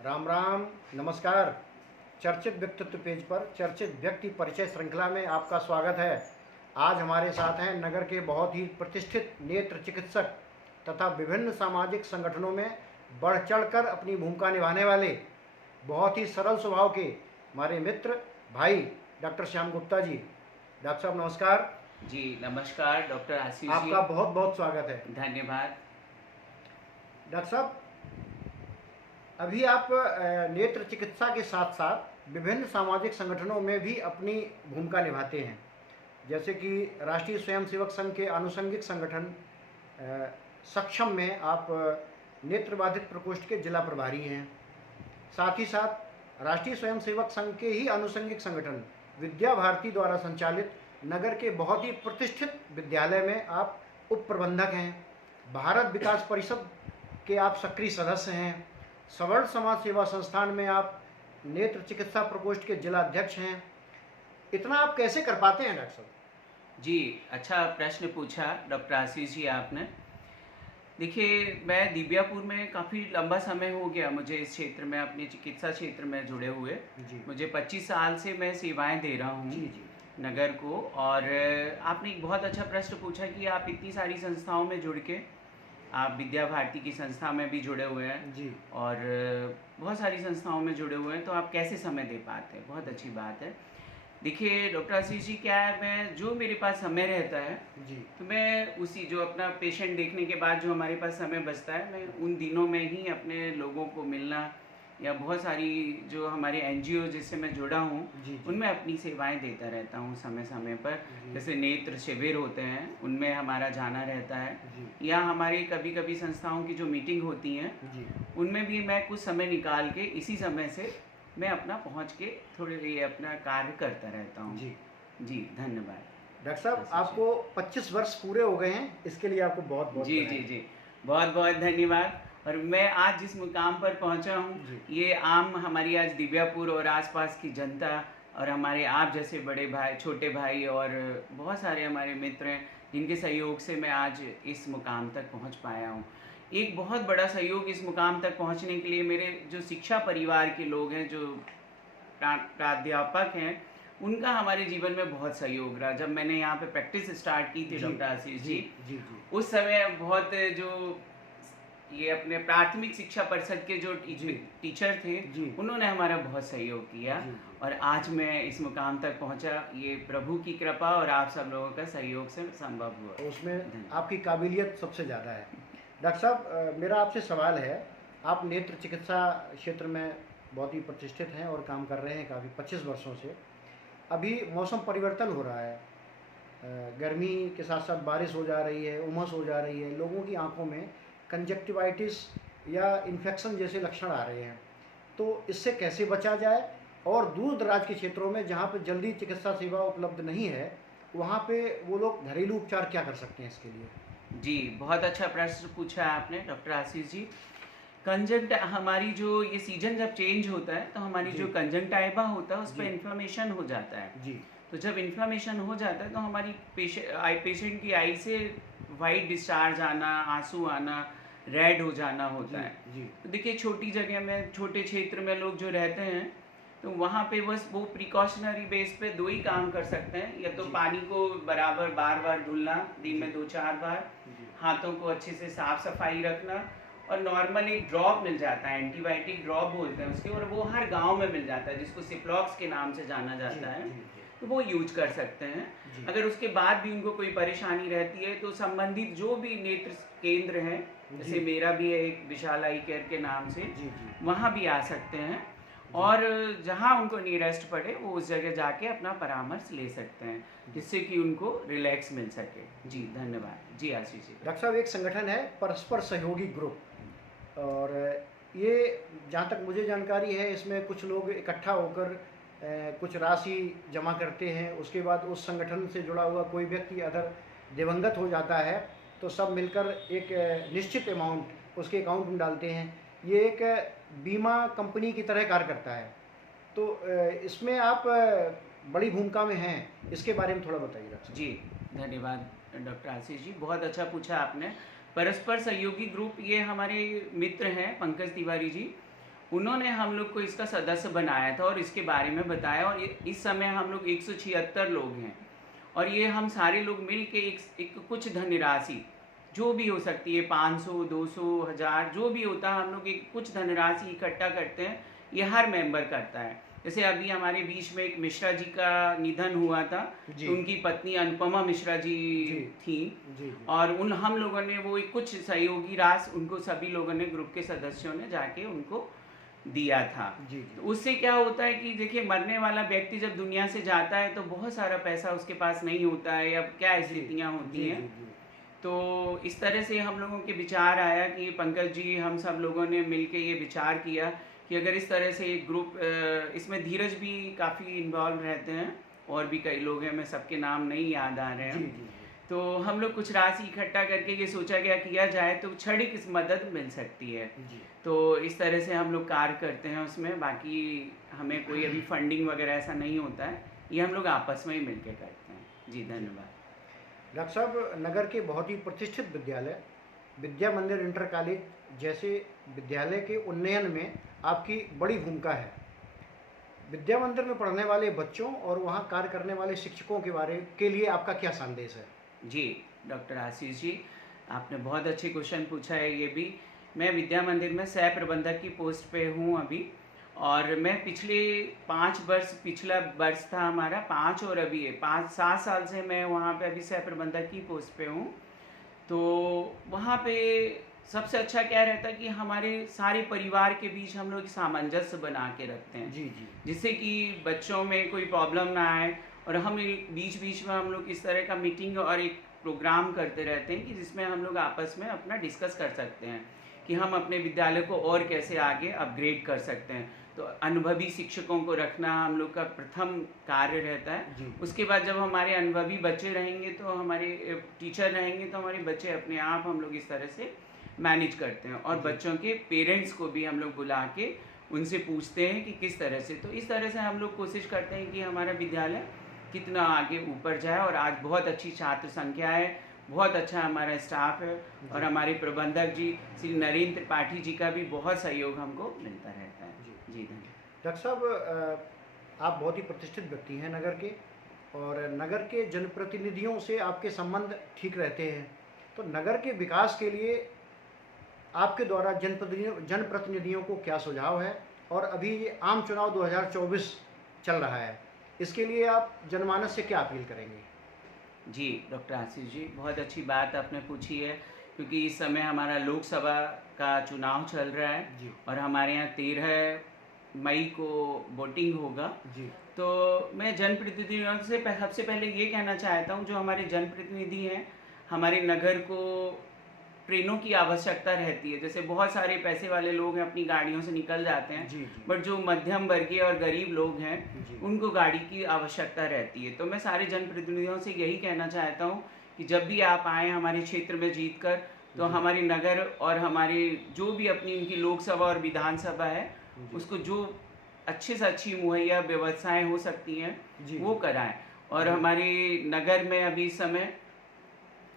राम राम। नमस्कार। चर्चित व्यक्तित्व पेज पर चर्चित व्यक्ति परिचय श्रृंखला में आपका स्वागत है। आज हमारे साथ हैं नगर के बहुत ही प्रतिष्ठित नेत्र चिकित्सक तथा विभिन्न सामाजिक संगठनों में बढ़ चढ़कर अपनी भूमिका निभाने वाले बहुत ही सरल स्वभाव के हमारे मित्र भाई डॉक्टर श्याम गुप्ता जी। डॉक्टर साहब नमस्कार। जी नमस्कार डॉक्टर आशीष जी। आपका बहुत बहुत स्वागत है। धन्यवाद। डॉक्टर साहब, अभी आप नेत्र चिकित्सा के साथ साथ विभिन्न सामाजिक संगठनों में भी अपनी भूमिका निभाते हैं, जैसे कि राष्ट्रीय स्वयंसेवक संघ के आनुषंगिक संगठन सक्षम में आप नेत्रबाधित प्रकोष्ठ के जिला प्रभारी हैं। साथ ही साथ राष्ट्रीय स्वयंसेवक संघ के ही आनुषंगिक संगठन विद्या भारती द्वारा संचालित नगर के बहुत ही प्रतिष्ठित विद्यालय में आप उप प्रबंधक हैं। भारत विकास परिषद के आप सक्रिय सदस्य हैं। सवर्ण समाज सेवा संस्थान में आप नेत्र चिकित्सा प्रकोष्ठ के जिला अध्यक्ष हैं। इतना आप कैसे कर पाते हैं डॉक्टर साहब? जी अच्छा प्रश्न पूछा डॉक्टर आशीष जी आपने। देखिए, मैं दिव्यापुर में काफ़ी लंबा समय हो गया मुझे इस क्षेत्र में, अपने चिकित्सा क्षेत्र में जुड़े हुए। मुझे 25 साल से मैं सेवाएं दे रहा हूँ नगर को। और आपने एक बहुत अच्छा प्रश्न पूछा कि आप इतनी सारी संस्थाओं में जुड़ के, आप विद्या भारती की संस्था में भी जुड़े हुए हैं जी, और बहुत सारी संस्थाओं में जुड़े हुए हैं, तो आप कैसे समय दे पाते हैं? बहुत अच्छी बात है। देखिए डॉक्टर आशीष जी, क्या है, मैं जो मेरे पास समय रहता है जी, तो मैं उसी, जो अपना पेशेंट देखने के बाद जो हमारे पास समय बचता है, मैं उन दिनों में ही अपने लोगों को मिलना या बहुत सारी जो हमारे एनजीओ जिससे मैं जुड़ा हूँ जी, उनमें अपनी सेवाएं देता रहता हूँ समय समय पर। जी, जैसे नेत्र शिविर होते हैं उनमें हमारा जाना रहता है, जी, या हमारी कभी कभी संस्थाओं की जो मीटिंग होती हैं जी, उनमें भी मैं कुछ समय निकाल के इसी समय से मैं अपना पहुँच के थोड़े ये अपना कार्य करता रहता हूँ। जी। जी धन्यवाद। डॉक्टर साहब, आशीष जी। आपको 25 वर्ष पूरे हो गए हैं, इसके लिए आपको बहुत बहुत जी जी बधाई। जी, बहुत बहुत धन्यवाद। और मैं आज जिस मुकाम पर पहुंचा हूं, जी, ये आम हमारी आज दिव्यापुर और आसपास की जनता और हमारे आप जैसे बड़े भाई, छोटे भाई और बहुत सारे हमारे मित्र हैं जिनके सहयोग से मैं आज इस मुकाम तक पहुंच पाया हूं। एक बहुत बड़ा सहयोग इस मुकाम तक पहुंचने के लिए मेरे जो शिक्षा परिवार के लोग हैं, जो प्राध्यापक हैं, उनका हमारे जीवन में बहुत सहयोग रहा। जब मैंने यहाँ पे प्रैक्टिस स्टार्ट की थी जी, डॉक्टर आशीष जी, जी, जी, उस समय बहुत जो ये अपने प्राथमिक शिक्षा परिषद के जो जी, टीचर थे, जी, उन्होंने हमारा बहुत सहयोग किया। जी, और आज मैं इस मुकाम तक पहुंचा, ये प्रभु की कृपा और आप सब लोगों का सहयोग से संभव हुआ। तो उसमें धन्यवाद। आपकी काबिलियत सबसे ज़्यादा है। डॉक्टर साहब, मेरा आपसे सवाल है, आप नेत्र चिकित्सा क्षेत्र में बहुत ही प्रतिष्ठित हैं और काम कर रहे हैं काफ़ी 25 वर्षों से। अभी मौसम परिवर्तन हो रहा है, गर्मी के साथ साथ बारिश हो जा रही है, उमस हो जा रही है, लोगों की आंखों में कंजक्टिवाइटिस या इन्फेक्शन जैसे लक्षण आ रहे हैं। तो इससे कैसे बचा जाए, और दूर दराज के क्षेत्रों में जहाँ पर जल्दी चिकित्सा सेवा उपलब्ध नहीं है, वहाँ पे वो लोग घरेलू उपचार क्या कर सकते हैं इसके लिए? जी बहुत अच्छा प्रश्न पूछा है आपने डॉक्टर आशीष जी। कंजंक्ट हमारी जो ये सीजन जब चेंज होता है तो हमारी जी, जो कंजंक्टाइवा होता है उस पर जी, इन्फ्लेमेशन हो जाता है। जी, तो जब इन्फ्लेमेशन हो जाता है तो हमारी पेशेंट की आई से वाइट डिस्चार्ज आना, आंसू आना, रेड हो जाना होता जी, है। जी, तो देखिए, छोटी जगह में, छोटे क्षेत्र में लोग जो रहते हैं तो वहाँ पे बस वो प्रिकॉशनरी बेस पे दो ही काम कर सकते हैं, या तो जी, पानी को बराबर बार बार धुलना, दिन जी, में 2-4 बार, जी, हाथों को अच्छे से साफ सफाई रखना, और नॉर्मल एक ड्रॉप मिल जाता है, एंटीबायोटिक ड्रॉप बोलते हैं उसके, और वो हर गांव में मिल जाता है जिसको सिप्लॉक्स के नाम से जाना जी, जाता है। जी, तो वो यूज कर सकते हैं। जी, अगर उसके बाद भी उनको कोई परेशानी रहती है तो संबंधित जो भी नेत्र केंद्र हैं, जैसे जी, मेरा भी है एक विशाल आई केयर के नाम से, जी, जी, वहाँ भी आ सकते हैं। जी, और जहाँ उनको नियरेस्ट पड़े वो उस जगह जाके अपना परामर्श ले सकते हैं, जिससे कि उनको रिलैक्स मिल सके। जी धन्यवाद। जी आशीष जी। डॉक्टर साहब, एक संगठन है परस्पर सहयोगी ग्रुप, और ये जहाँ तक मुझे जानकारी है, इसमें कुछ लोग इकट्ठा होकर कुछ राशि जमा करते हैं। उसके बाद उस संगठन से जुड़ा हुआ कोई व्यक्ति अगर दिवंगत हो जाता है तो सब मिलकर एक निश्चित अमाउंट उसके अकाउंट में डालते हैं। ये एक बीमा कंपनी की तरह कार्य करता है। तो इसमें आप बड़ी भूमिका में हैं, इसके बारे में थोड़ा बताइए डॉक्टर साहब। जी धन्यवाद डॉक्टर आशीष जी, बहुत अच्छा पूछा आपने। परस्पर सहयोगी ग्रुप, ये हमारे मित्र हैं पंकज तिवारी जी, उन्होंने हम लोग को इसका सदस्य बनाया था और इसके बारे में बताया। और इस समय हम लोग 176 लोग हैं और ये हम सारे लोग मिल के एक कुछ धनराशि जो भी हो सकती है, 500, 200, 1000 जो भी होता है, हम लोग एक कुछ धनराशि इकट्ठा करते हैं। ये हर मेंबर करता है। जैसे अभी हमारे बीच में एक मिश्रा जी का निधन हुआ था, तो उनकी पत्नी अनुपमा मिश्रा जी थी, और हम लोगों ने वो एक कुछ सहयोगी राशि उनको सभी लोगों ने, ग्रुप के सदस्यों ने जाके उनको दिया था। तो उससे क्या होता है कि देखिए, मरने वाला व्यक्ति जब दुनिया से जाता है तो बहुत सारा पैसा उसके पास नहीं होता है, अब क्या स्थितियाँ होती हैं। तो इस तरह से हम लोगों के विचार आया कि पंकज जी, हम सब लोगों ने मिलके ये विचार किया कि अगर इस तरह से एक ग्रुप, इसमें धीरज भी काफ़ी इन्वॉल्व रहते हैं और भी कई लोग हैं, मैं सबके नाम नहीं याद आ रहे हैं। तो हम लोग कुछ राशि इकट्ठा करके ये सोचा गया किया जाए तो क्षणिक इस मदद मिल सकती है। तो इस तरह से हम लोग कार्य करते हैं उसमें। बाकी हमें कोई अभी फंडिंग वगैरह ऐसा नहीं होता है, ये हम लोग आपस में ही मिल के करते हैं। जी, धन्यवाद। डॉक्टर साहब, नगर के बहुत ही प्रतिष्ठित विद्यालय विद्या मंदिर इंटर कॉलेज जैसे विद्यालय के उन्नयन में आपकी बड़ी भूमिका है। विद्या मंदिर में पढ़ने वाले बच्चों और वहाँ कार्य करने वाले शिक्षकों के लिए आपका क्या संदेश है? जी डॉक्टर आशीष जी, आपने बहुत अच्छे क्वेश्चन पूछा है। ये भी मैं विद्या मंदिर में सह प्रबंधक की पोस्ट पे हूँ अभी, और मैं पिछले 5 वर्ष, पिछला वर्ष था हमारा 5 और अभी 5-7 साल से मैं वहाँ पे अभी सह प्रबंधक की पोस्ट पे हूँ। तो वहाँ पे सबसे अच्छा क्या रहता है कि हमारे सारे परिवार के बीच हम लोग सामंजस्य बना के रखते हैं, जिससे कि बच्चों में कोई प्रॉब्लम ना आए। और हम बीच बीच में हम लोग इस तरह का मीटिंग और एक प्रोग्राम करते रहते हैं कि जिसमें हम लोग आपस में अपना डिस्कस कर सकते हैं कि हम अपने विद्यालय को और कैसे आगे अपग्रेड कर सकते हैं। तो अनुभवी शिक्षकों को रखना हम लोग का प्रथम कार्य रहता है। उसके बाद जब हमारे अनुभवी बच्चे रहेंगे, तो हमारे टीचर रहेंगे, तो हमारे बच्चे अपने आप हम लोग इस तरह से मैनेज करते हैं। और बच्चों के पेरेंट्स को भी हम लोग बुला के उनसे पूछते हैं कि किस तरह से। तो इस तरह से हम लोग कोशिश करते हैं कि हमारा विद्यालय कितना आगे ऊपर जाए। और आज बहुत अच्छी छात्र संख्या है, बहुत अच्छा हमारा स्टाफ है, और हमारे प्रबंधक जी श्री नरेंद्र त्रिपाठी जी का भी बहुत सहयोग हमको मिलता रहता है। जी धन्यवाद। डॉक्टर साहब, आप बहुत ही प्रतिष्ठित व्यक्ति हैं नगर के, और नगर के जनप्रतिनिधियों से आपके संबंध ठीक रहते हैं। तो नगर के विकास के लिए आपके द्वारा जनप्रतिनिधियों को क्या सुझाव है? और अभी ये आम चुनाव 2024 चल रहा है, इसके लिए आप जनमानस से क्या अपील करेंगे? जी डॉक्टर आशीष जी, बहुत अच्छी बात आपने पूछी है, क्योंकि इस समय हमारा लोकसभा का चुनाव चल रहा है और हमारे यहाँ 13 मई को वोटिंग होगा। तो मैं जनप्रतिनिधियों से सबसे पहले ये कहना चाहता हूँ, जो हमारे जनप्रतिनिधि हैं, हमारे नगर को ट्रेनों की आवश्यकता रहती है। जैसे बहुत सारे पैसे वाले लोग हैं, अपनी गाड़ियों से निकल जाते हैं, बट जो मध्यम वर्गीय और गरीब लोग हैं उनको गाड़ी की आवश्यकता रहती है। तो मैं सारे जनप्रतिनिधियों से यही कहना चाहता हूँ कि जब भी आप आएँ हमारे क्षेत्र में जीतकर, तो हमारे नगर और हमारे जो भी अपनी उनकी लोकसभा और विधानसभा है, उसको जो अच्छे से अच्छी मुहैया व्यवस्थाएँ हो सकती हैं वो कराएँ। और हमारे नगर में अभी इस समय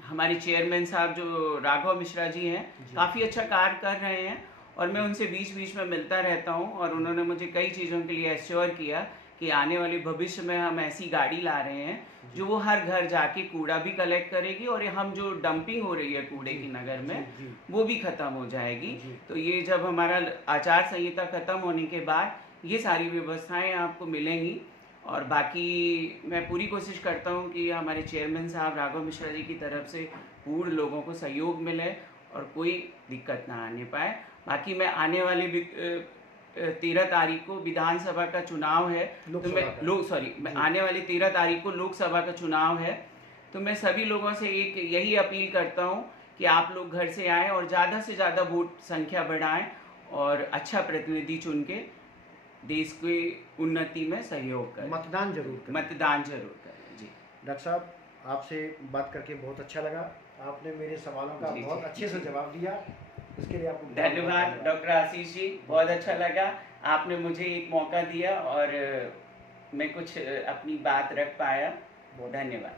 हमारे चेयरमैन साहब जो राघव मिश्रा जी हैं, काफ़ी अच्छा कार्य कर रहे हैं, और मैं उनसे बीच बीच में मिलता रहता हूं। और उन्होंने मुझे कई चीज़ों के लिए एश्योर किया कि आने वाले भविष्य में हम ऐसी गाड़ी ला रहे हैं जो वो हर घर जाके कूड़ा भी कलेक्ट करेगी, और हम जो डंपिंग हो रही है कूड़े की नगर में, वो भी ख़त्म हो जाएगी। तो ये जब हमारा आचार संहिता ख़त्म होने के बाद ये सारी व्यवस्थाएँ आपको मिलेंगी। और बाकी मैं पूरी कोशिश करता हूँ कि हमारे चेयरमैन साहब राघव मिश्रा जी की तरफ से पूर्ण लोगों को सहयोग मिले और कोई दिक्कत ना आने पाए। बाकी मैं आने वाली 13 तारीख को विधानसभा का चुनाव है, तो मैं आने वाली 13 तारीख को लोकसभा का चुनाव है। तो मैं सभी लोगों से एक यही अपील करता हूँ कि आप लोग घर से आएँ और ज़्यादा से ज़्यादा वोट संख्या बढ़ाएं और अच्छा प्रतिनिधि चुन के देश की उन्नति में सहयोग करें। मतदान जरूर करें। जी डॉक्टर साहब, आपसे बात करके बहुत अच्छा लगा। आपने मेरे सवालों का बहुत अच्छे से जवाब दिया, इसके लिए आपको धन्यवाद। डॉक्टर आशीष जी, बहुत अच्छा लगा, आपने मुझे एक मौका दिया और मैं कुछ अपनी बात रख पाया। बहुत धन्यवाद।